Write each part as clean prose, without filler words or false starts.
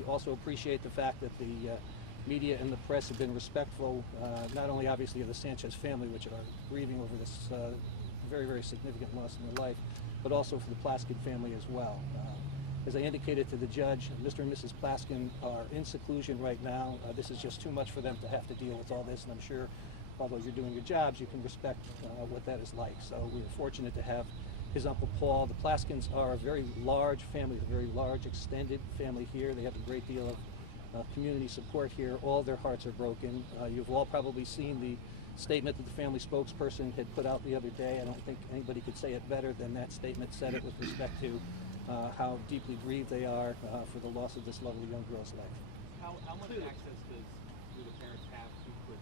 we also appreciate the fact that the media and the press have been respectful, not only obviously of the Sanchez family, which are grieving over this very, very significant loss in their life, but also for the Plaskon family as well. As I indicated to the judge, Mr. and Mrs. Plaskon are in seclusion right now. This is just too much for them to have to deal with all this, and I'm sure, although you're doing your jobs, you can respect what that is like. So we are fortunate to have his Uncle Paul. The Plaskons are a very large family, a very large extended family here. They have a great deal of community support here. All their hearts are broken. You've all probably seen the statement that the family spokesperson had put out the other day. I don't think anybody could say it better than that statement said it with respect to how deeply grieved they are for the loss of this lovely young girl's life. How much access do the parents have to Chris?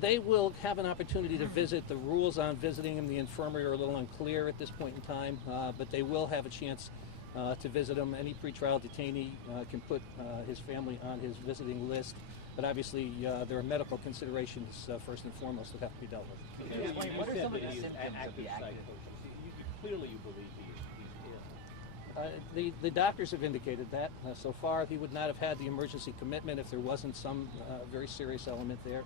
They will have an opportunity to visit. The rules on visiting him, the infirmary, are a little unclear at this point in time, but they will have a chance to visit him. Any pretrial detainee can put his family on his visiting list, but obviously there are medical considerations first and foremost that have to be dealt with. Can you explain what are some of the symptoms of the active? Clearly you believe he's ill. The doctors have indicated that. So far, he would not have had the emergency commitment if there wasn't some very serious element there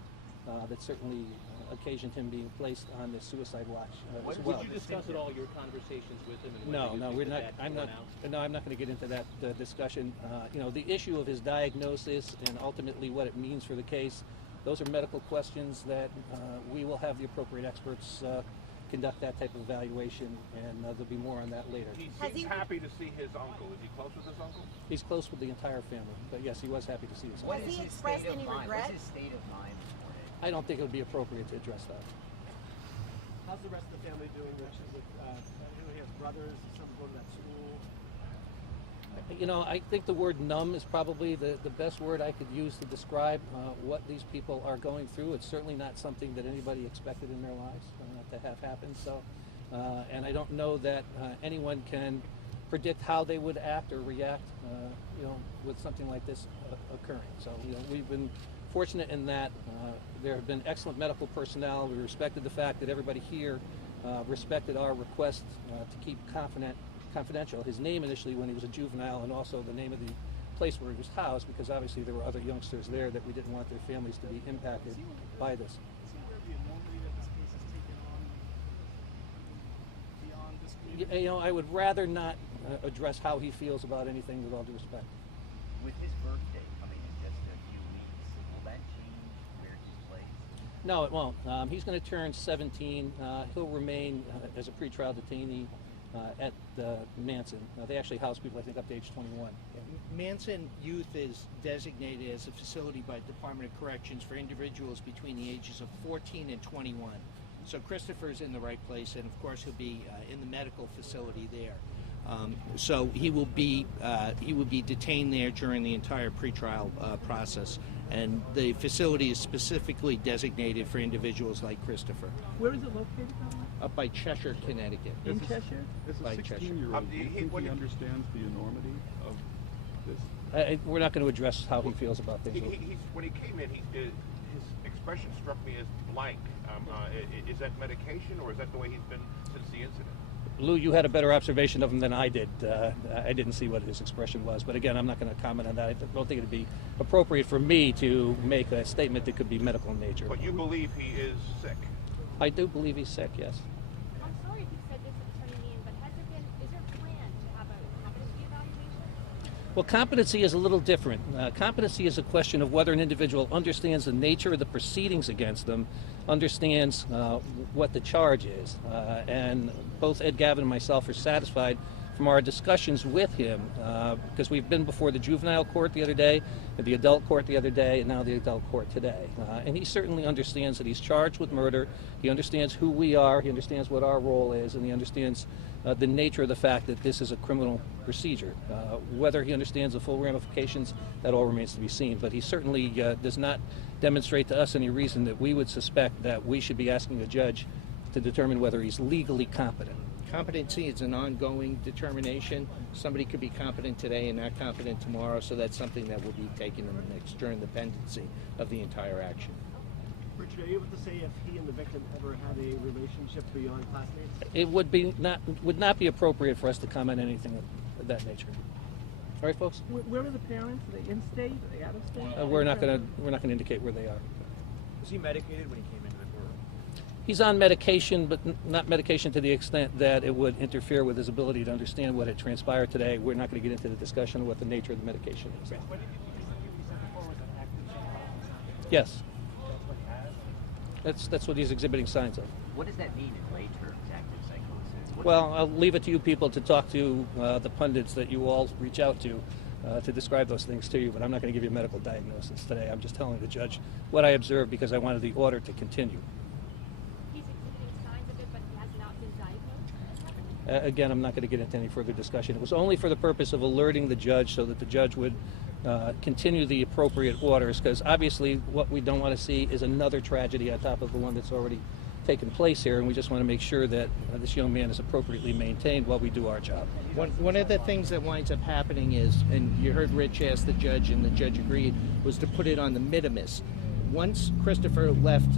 that certainly occasioned him being placed on the suicide watch as well. Did you discuss at all your conversations with him? And No, we're not. I'm not going to get into that discussion. You know, the issue of his diagnosis and ultimately what it means for the case, those are medical questions that we will have the appropriate experts conduct that type of evaluation, and there'll be more on that later. He seems happy to see his uncle. Is he close with his uncle? He's close with the entire family, but yes, he was happy to see his uncle. Has he expressed any regret? What's his state of mind? I don't think it would be appropriate to address that. How's the rest of the family doing? Rich? Is it, he has brothers, some go to that school. You know, I think the word numb is probably the best word I could use to describe what these people are going through. It's certainly not something that anybody expected in their lives to have happen. So, and I don't know that anyone can predict how they would act or react, you know, with something like this occurring. So, you know, we've been fortunate in that there have been excellent medical personnel. We respected the fact that everybody here respected our request to keep confidential his name initially when he was a juvenile, and also the name of the place where he was housed, because obviously there were other youngsters there that we didn't want their families to be impacted by this. You know, I would rather not address how he feels about anything, with all due respect. With his birthday coming in just a few weeks, will that change where he's placed? No, it won't. He's going to turn 17. He'll remain as a pretrial detainee at Manson. They actually house people, I think, up to age 21. Manson Youth is designated as a facility by Department of Corrections for individuals between the ages of 14 and 21. So Christopher's in the right place, and of course he'll be in the medical facility there. So he will be detained there during the entire pretrial process, and the facility is specifically designated for individuals like Christopher. Where is it located? Up by Cheshire, Connecticut. In Cheshire? As a By 16-year-old, do you think he understands the enormity of this? We're not going to address how he feels about things. When he came in, his expression struck me as blank. Is that medication, or is that the way he's been since the incident? Lou, you had a better observation of him than I did. I didn't see what his expression was, but again, I'm not going to comment on that. I don't think it would be appropriate for me to make a statement that could be medical in nature. But you believe he is sick? I do believe he's sick, yes. I'm sorry if you said this, Attorney Meehan, but is there a plan to have a competency evaluation? Well, competency is a little different. Competency is a question of whether an individual understands the nature of the proceedings against them, understands what the charge is. And both Ed Gavin and myself are satisfied from our discussions with him, because we've been before the juvenile court the other day, the adult court the other day, and now the adult court today. And he certainly understands that he's charged with murder. He understands who we are. He understands what our role is, and he understands the nature of the fact that this is a criminal procedure. Whether he understands the full ramifications, that all remains to be seen. But he certainly does not demonstrate to us any reason that we would suspect that we should be asking a judge to determine whether he's legally competent. Competency is an ongoing determination. Somebody could be competent today and not competent tomorrow, so that's something that will be taken in the mix during the pendency of the entire action. Richard, are you able to say if he and the victim ever had a relationship beyond classmates? It would not be appropriate for us to comment on anything of that nature. All right, folks. Where are the parents? Are they in state? Are they out of state? We're not going to indicate where they are. Was he medicated when he came into the courtroom? He's on medication, but not medication to the extent that it would interfere with his ability to understand what had transpired today. We're not going to get into the discussion of what the nature of the medication is. What did you said before was an active psychosis? Yes, That's what he has? that's what he's exhibiting signs of. What does that mean in lay terms, active psychosis? Well, I'll leave it to you people to talk to the pundits that you all reach out to describe those things to you, but I'm not going to give you a medical diagnosis today. I'm just telling the judge what I observed because I wanted the order to continue. He's exhibiting signs of it, but he has not been diagnosed as having it. Again, I'm not going to get into any further discussion. It was only for the purpose of alerting the judge so that the judge would continue the appropriate orders, because obviously what we don't want to see is another tragedy on top of the one that's already taken place here, and we just want to make sure that this young man is appropriately maintained while we do our job. One of the things that winds up happening is, and you heard Rich ask the judge, and the judge agreed, was to put it on the minimus. Once Christopher left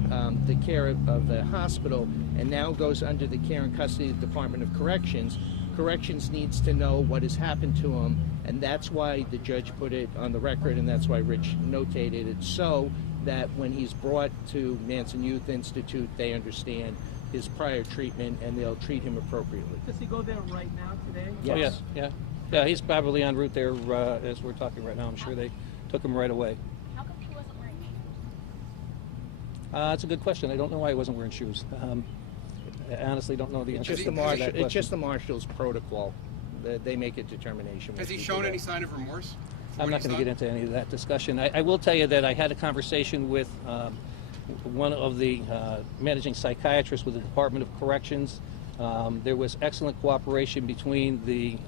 the care of the hospital and now goes under the care and custody of the Department of Corrections, Corrections needs to know what has happened to him, and that's why the judge put it on the record, and that's why Rich notated it, so that when he's brought to Manson Youth Institute, they understand his prior treatment and they'll treat him appropriately. Does he go there right now today? Yes. Oh, yes, yeah. He's probably en route there as we're talking right now. I'm sure they took him right away. How come he wasn't wearing shoes? That's a good question. I don't know why he wasn't wearing shoes. I honestly don't know the It's answer just to that question. it's just the marshal's protocol. They make a determination. Has he shown any sign of remorse? I'm not going to get into any of that discussion. I will tell you that I had a conversation with one of the managing psychiatrists with the Department of Corrections. There was excellent cooperation between the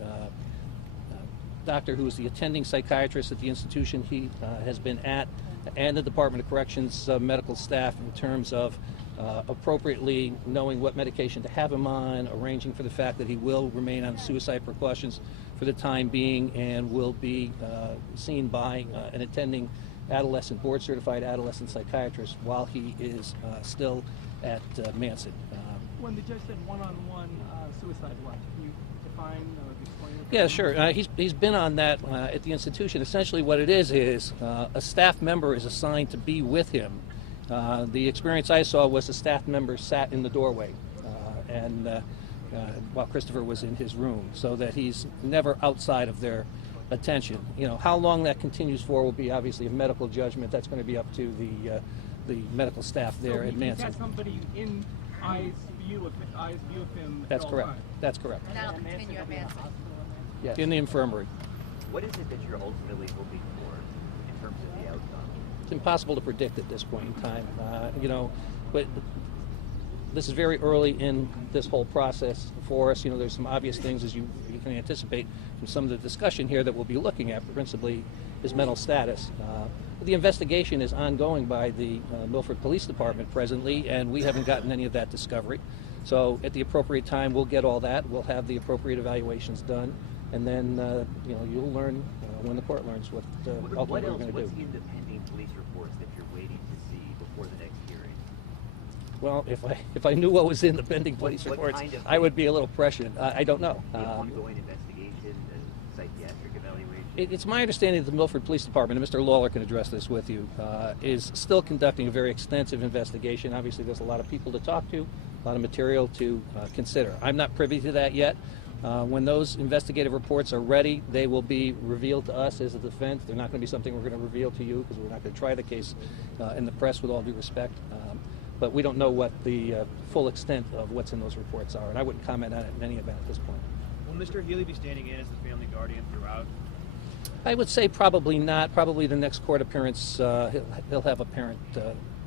doctor who is the attending psychiatrist at the institution he has been at and the Department of Corrections medical staff in terms of appropriately knowing what medication to have him on, arranging for the fact that he will remain on suicide precautions for the time being and will be seen by an attending adolescent, board-certified adolescent psychiatrist while he is still at Manson. When the judge said one-on-one suicide watch, can you define or explain it? Yeah, sure. He's been on that at the institution. Essentially what it is a staff member is assigned to be with him. The experience I saw was a staff member sat in the doorway while Christopher was in his room, so that he's never outside of their attention. You know, how long that continues for will be obviously a medical judgment. That's going to be up to the medical staff there at Manson. So he's got somebody in eyes view of him. That's at all correct. times. That's correct. That'll continue at Manson. Yes. In the infirmary. What is it that you're ultimately hoping for in terms of the outcome? It's impossible to predict at this point in time, but this is very early in this whole process for us. You know, there's some obvious things, as you can anticipate from some of the discussion here, that we'll be looking at, principally his mental status. The investigation is ongoing by the Milford Police Department presently, and we haven't gotten any of that discovery. So at the appropriate time, we'll get all that. We'll have the appropriate evaluations done, and then you'll learn when the court learns what ultimately we're going to do. What's in the pending police reports that you're waiting to see before the next hearing? Well, if I knew what was in the pending police What reports, kind of I would be a little prescient. I don't know. The ongoing investigation, the psychiatric evaluation? It's my understanding that the Milford Police Department, and Mr. Lawler can address this with you, is still conducting a very extensive investigation. Obviously, there's a lot of people to talk to, a lot of material to consider. I'm not privy to that yet. When those investigative reports are ready, they will be revealed to us as a defense. They're not going to be something we're going to reveal to you, because we're not going to try the case in the press, with all due respect. But we don't know what the full extent of what's in those reports are, and I wouldn't comment on it in any event at this point. Will Mr. Healy be standing in as the family guardian throughout? I would say probably not. Probably the next court appearance, he'll have a parent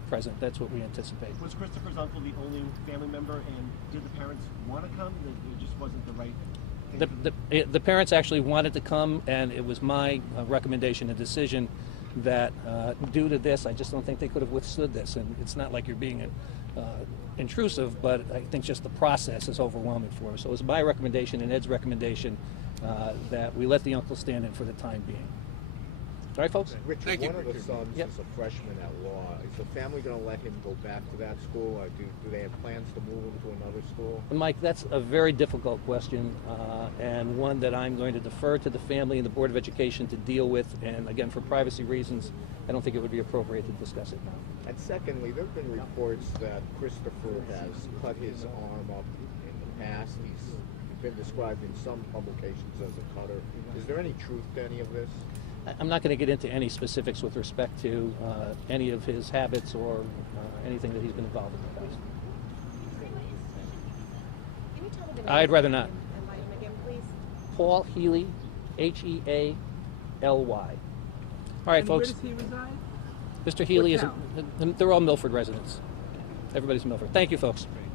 present. That's what we anticipate. Was Christopher's uncle the only family member, and did the parents want to come? It just wasn't the right thing. The parents actually wanted to come, and it was my recommendation and decision that due to this, I just don't think they could have withstood this. And it's not like you're being intrusive, but I think just the process is overwhelming for them. So it was my recommendation and Ed's recommendation that we let the uncle stand in for the time being. All right, folks? Richard, one of the sons Yep. is a freshman at law. Is the family going to let him go back to that school, or do they have plans to move him to another school? Mike, that's a very difficult question, and one that I'm going to defer to the family and the Board of Education to deal with. And again, for privacy reasons, I don't think it would be appropriate to discuss it now. And secondly, there have been reports that Christopher has cut his arm up in the past. He's been described in some publications as a cutter. Is there any truth to any of this? I'm not going to get into any specifics with respect to any of his habits or anything that he's been involved in the past. Can you tell me the name I'd rather not. and by him again, please? Paul Healy, Healy. All right, And folks. where does he reside? Mr. Healy What is. They're all Milford residents. Everybody's Milford. Thank you, folks.